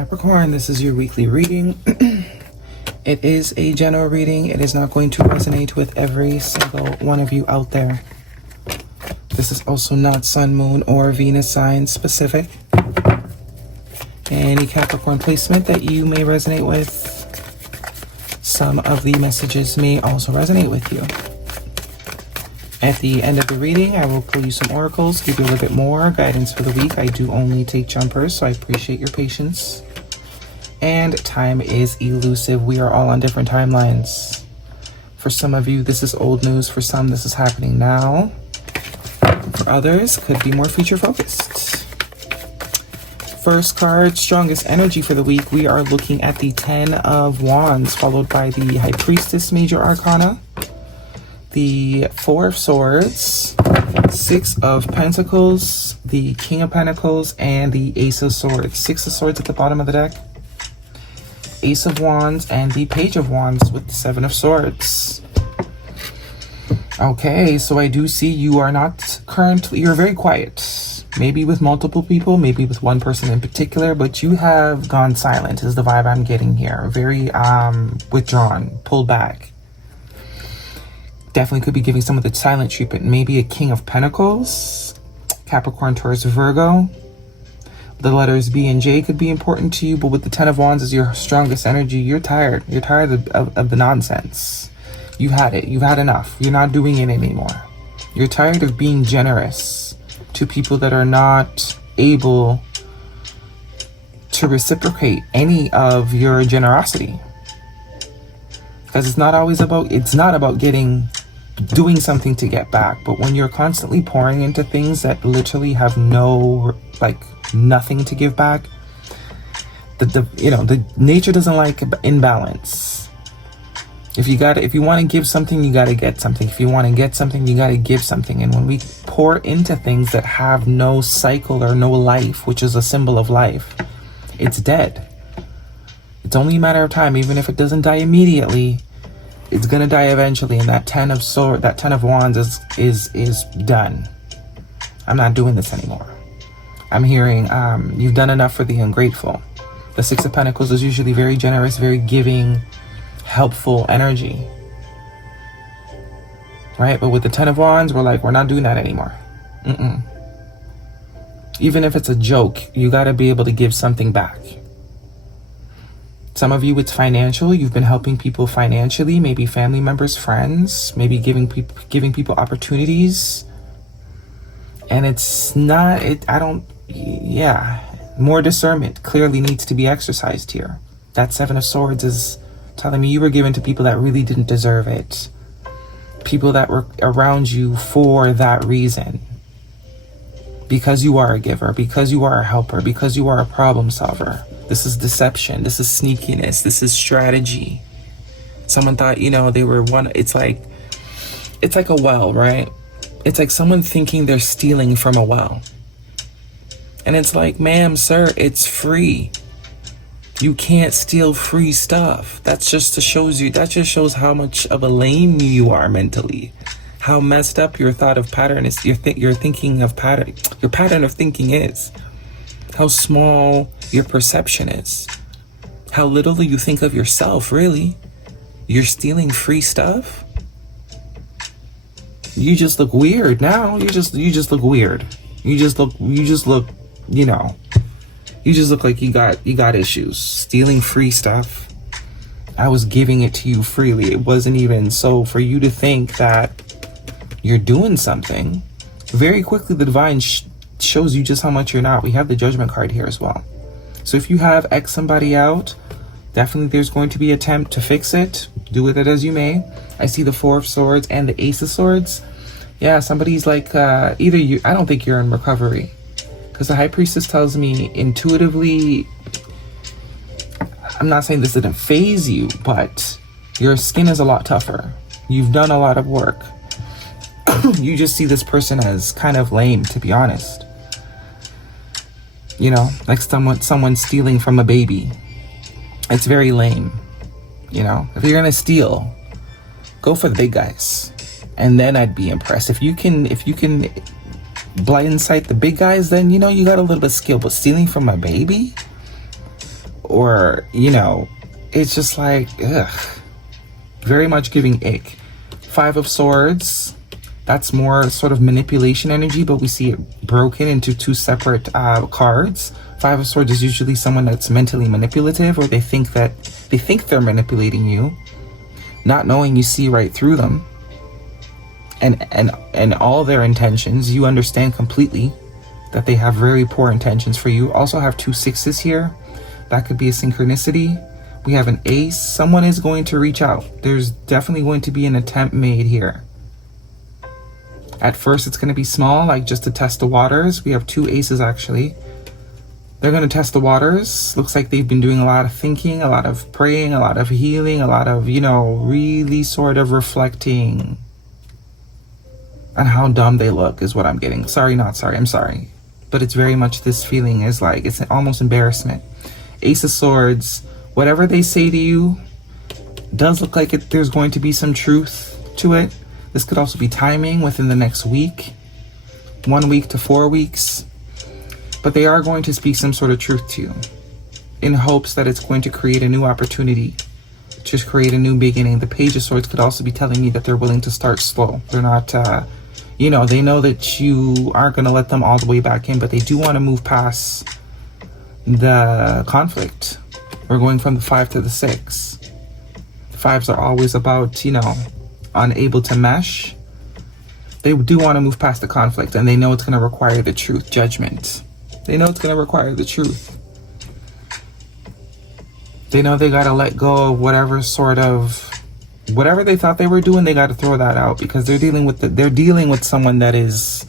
Capricorn, this is your weekly reading. It is a general reading. It is not going to resonate with every single one of you out there. This is also not Sun, Moon, or Venus sign specific. Any Capricorn placement that you may resonate with, some of the messages may also resonate with you. At the end of the reading, I will pull you some oracles, give you a little bit more guidance for the week. I do only take jumpers, so I appreciate your patience. And time is elusive. We are all on different timelines. For some of you, this is old news. For some, this is happening now. For others, could be more future focused. First card, strongest energy for the week. We are looking at the 10 of Wands, followed by the High Priestess Major Arcana, the 4 of Swords, 6 of Pentacles, the King of Pentacles, and the Ace of Swords. 6 of Swords at the bottom of the deck, Ace of Wands, and the Page of Wands with the 7 of Swords. Okay, so I do see you are not currently, you're very quiet. Maybe with multiple people, maybe with one person in particular, but you have gone silent is the vibe I'm getting here. Very withdrawn, pulled back. Definitely could be giving some of the silent treatment. Maybe a King of Pentacles, Capricorn, Taurus, Virgo. The letters B and J could be important to you, but with the 10 of Wands as your strongest energy, you're tired. You're tired of the nonsense. You've had it. You've had enough. You're not doing it anymore. You're tired of being generous to people that are not able to reciprocate any of your generosity. Because it's not about doing something to get back, but when you're constantly pouring into things that literally have nothing to give back, the nature doesn't like imbalance. If you want to give something, you got to get something. If you want to get something, you got to give something. And when we pour into things that have no cycle or no life, which is a symbol of life, it's dead. It's only a matter of time. Even if it doesn't die immediately, it's gonna die eventually. And that 10 of Wands is done. I'm not doing this anymore. I'm hearing you've done enough for the ungrateful. The 6 of Pentacles is usually very generous, very giving, helpful energy, right? But with the 10 of Wands, we're not doing that anymore. Even if it's a joke, you got to be able to give something back. Some of you, it's financial. You've been helping people financially, maybe family members, friends, maybe giving people opportunities. And more discernment clearly needs to be exercised here. That 7 of Swords is telling me you were given to people that really didn't deserve it. People that were around you for that reason. Because you are a giver, because you are a helper, because you are a problem solver. This is deception. This is sneakiness. This is strategy. Someone thought, they were one. It's like a well, right? It's like someone thinking they're stealing from a well. And it's like, ma'am, sir, it's free. You can't steal free stuff. That just shows how much of a lame you are mentally. How messed up your thought of pattern is. Your pattern of thinking is. How small your perception is. How little you think of yourself, really. You're stealing free stuff? You just look weird now. You just look weird. You just look like you got issues. Stealing free stuff. I was giving it to you freely. It wasn't even so for you to think that you're doing something. Very quickly the divine shows you just how much you're not. We have the Judgment card here as well. So if you have X somebody out, definitely there's going to be an attempt to fix it. Do with it as you may. I see the 4 of Swords and the Ace of Swords. Yeah, somebody's like I don't think you're in recovery. Because the High Priestess tells me intuitively, I'm not saying this didn't phase you, but your skin is a lot tougher. You've done a lot of work. You just see this person as kind of lame, to be honest. Like someone stealing from a baby. It's very lame. If you're gonna steal, go for the big guys, and then I'd be impressed. If you can blind sight the big guys, then you got a little bit of skill. But stealing from a baby, or, you know, it's just like, ugh, very much giving ick. 5 of Swords, that's more sort of manipulation energy, but we see it broken into 2 separate cards. 5 of Swords is usually someone that's mentally manipulative, or they think they're manipulating you, not knowing you see right through them and all their intentions. You understand completely that they have very poor intentions for you. Also have 2 6s here. That could be a synchronicity. We have an Ace. Someone is going to reach out. There's definitely going to be an attempt made here. At first, it's going to be small, like just to test the waters. We have 2 Aces, actually. They're going to test the waters. Looks like they've been doing a lot of thinking, a lot of praying, a lot of healing, a lot of, you know, really sort of reflecting on how dumb they look is what I'm getting. Sorry, not sorry. I'm sorry. But it's very much this feeling is like, it's almost embarrassment. Ace of Swords, whatever they say to you does look like there's going to be some truth to it. This could also be timing within the next week, 1 week to 4 weeks. But they are going to speak some sort of truth to you in hopes that it's going to create a new opportunity, just create a new beginning. The Page of Swords could also be telling me that they're willing to start slow. They're not, you know, they know that you aren't going to let them all the way back in, but they do want to move past the conflict. We're going from the 5 to the 6. The 5s are always about, you know, unable to mesh. They do want to move past the conflict, and they know it's going to require the truth, judgment. They know it's going to require the truth. They know they got to let go of whatever they thought they were doing. They got to throw that out, because they're dealing with someone that is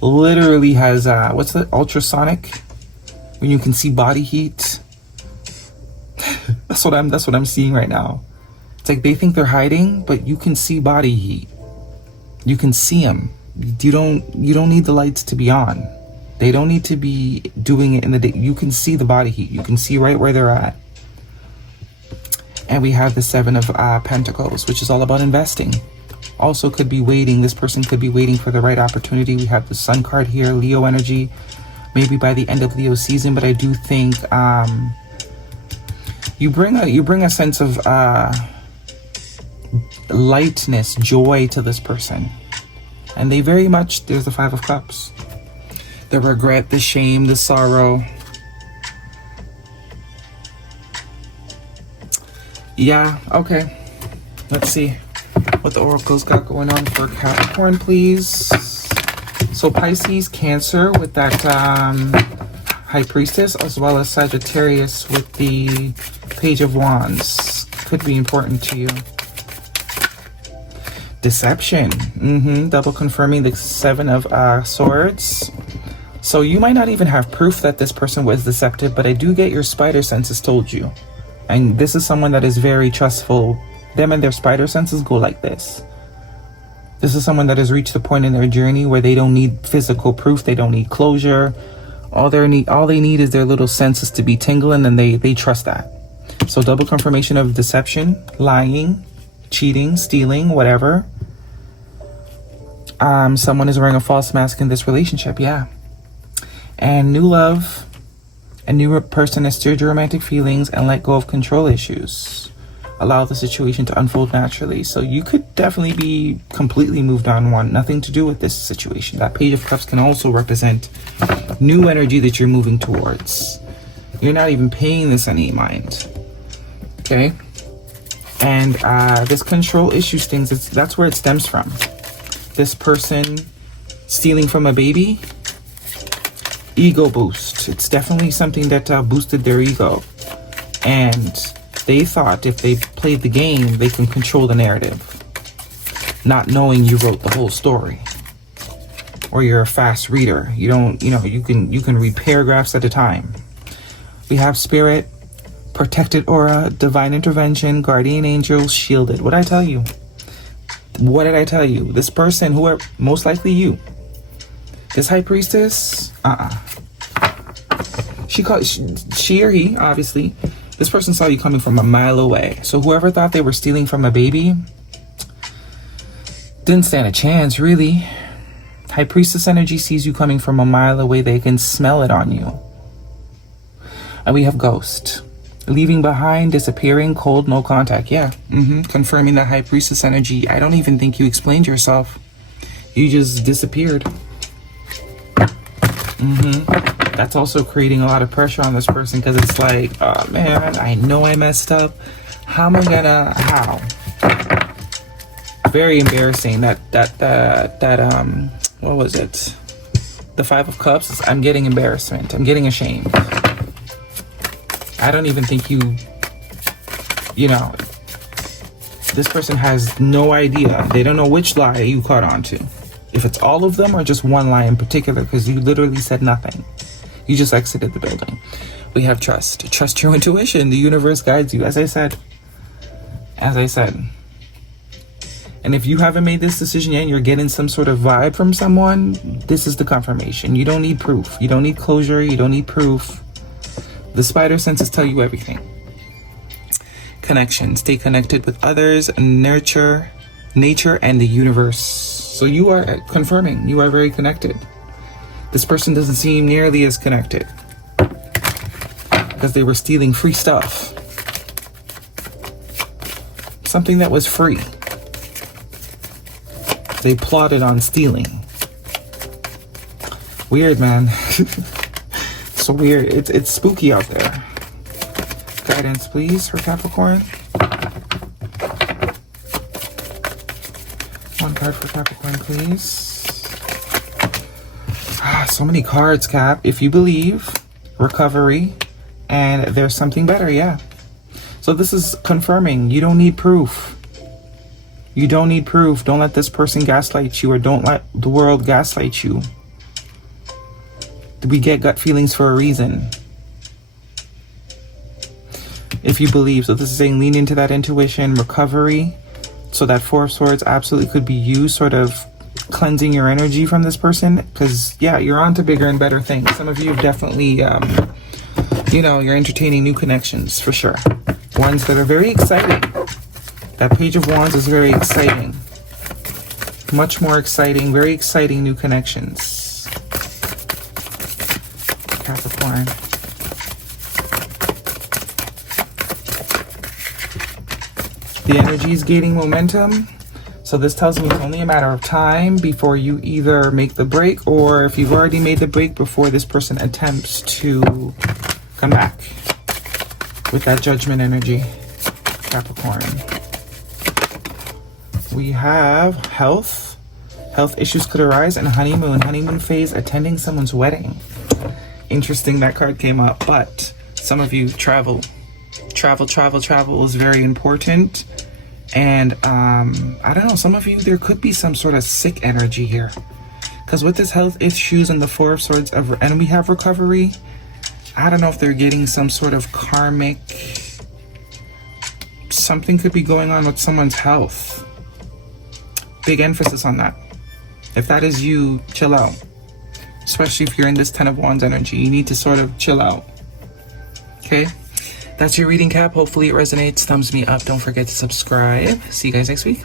literally has what's the ultrasonic, when you can see body heat. that's what I'm seeing right now. It's like they think they're hiding, but you can see body heat. You can see them. You don't need the lights to be on. They don't need to be doing it in the day. You can see the body heat. You can see right where they're at. And we have the 7 of Pentacles, which is all about investing. Also could be waiting. This person could be waiting for the right opportunity. We have the Sun card here, Leo energy. Maybe by the end of Leo season, but I do think you bring a sense of lightness, joy to this person. And they very much, there's the 5 of Cups. The regret, the shame, the sorrow. Yeah, okay. Let's see what the oracles got going on for Capricorn, please. So Pisces, Cancer with that High Priestess, as well as Sagittarius with the Page of Wands. Could be important to you. Deception. Double confirming the 7 of Swords. So you might not even have proof that this person was deceptive, but I do get your spider senses told you. And this is someone that is very trustful. Them and their spider senses go like this. This is someone that has reached the point in their journey where they don't need physical proof. They don't need closure. All they need is their little senses to be tingling, and they trust that. So double confirmation of deception, lying, cheating, stealing, whatever. Someone is wearing a false mask in this relationship, yeah. And new love. A new person has steered your romantic feelings and let go of control issues. Allow the situation to unfold naturally. So you could definitely be completely moved on, want nothing to do with this situation. That Page of Cups can also represent new energy that you're moving towards. You're not even paying this any mind. Okay? And this control issue things, that's where it stems from. This person stealing from a baby. Ego boost. It's definitely something that boosted their ego. And they thought if they played the game, they can control the narrative. Not knowing you wrote the whole story. Or you're a fast reader. You don't, you can read paragraphs at a time. We have Spirit, Protected Aura, Divine Intervention, Guardian Angels, Shielded. What did I tell you? What did I tell you? This person, whoever, most likely you. This High Priestess, she or he, obviously. This person saw you coming from a mile away. So whoever thought they were stealing from a baby didn't stand a chance, really. High Priestess energy sees you coming from a mile away. They can smell it on you. And we have Ghost. Leaving behind, disappearing, cold, no contact. Yeah. Confirming that High Priestess energy. I don't even think you explained yourself. You just disappeared. That's also creating a lot of pressure on this person, because it's like, oh man, I know I messed up. How am I gonna, how? Very embarrassing. That what was it? The Five of Cups. I'm getting embarrassment. I'm getting ashamed. I don't even think you know, this person has no idea. They don't know which lie you caught on to. If it's all of them or just one lie in particular, because you literally said nothing. You just exited the building. We have trust. Trust your intuition. The universe guides you, as I said. And if you haven't made this decision yet and you're getting some sort of vibe from someone, this is the confirmation. You don't need proof. You don't need closure. You don't need proof. The spider senses tell you everything. Connection. Stay connected with others, nurture nature and the universe. So you are confirming you are very connected. This person doesn't seem nearly as connected because they were stealing free stuff. Something that was free. They plotted on stealing. Weird, man. So weird. It's spooky out there. Guidance, please, for Capricorn. One card for Capricorn, please. So many cards, Cap. If you believe, recovery, and there's something better, yeah. So this is confirming you don't need proof. You don't need proof. Don't let this person gaslight you, or don't let the world gaslight you. We get gut feelings for a reason. If you believe. So this is saying lean into that intuition, recovery. So that Four of Swords absolutely could be you sort of cleansing your energy from this person. Because, yeah, you're on to bigger and better things. Some of you have definitely, you know, you're entertaining new connections for sure. Ones that are very exciting. That Page of Wands is very exciting. Much more exciting, very exciting new connections. Capricorn. The energy is gaining momentum. So this tells me it's only a matter of time before you either make the break, or if you've already made the break, before this person attempts to come back with that Judgment energy. Capricorn. We have health. Health issues could arise, and honeymoon. Honeymoon phase, attending someone's wedding. Interesting that card came up, but some of you travel. Travel is very important. And I don't know, some of you, there could be some sort of sick energy here. Because with this health issues and the Four of Swords, and we have recovery, I don't know if they're getting some sort of karmic, something could be going on with someone's health. Big emphasis on that. If that is you, chill out. Especially if you're in this Ten of Wands energy, you need to sort of chill out. Okay? That's your reading, Cap. Hopefully it resonates. Thumbs me up. Don't forget to subscribe. See you guys next week.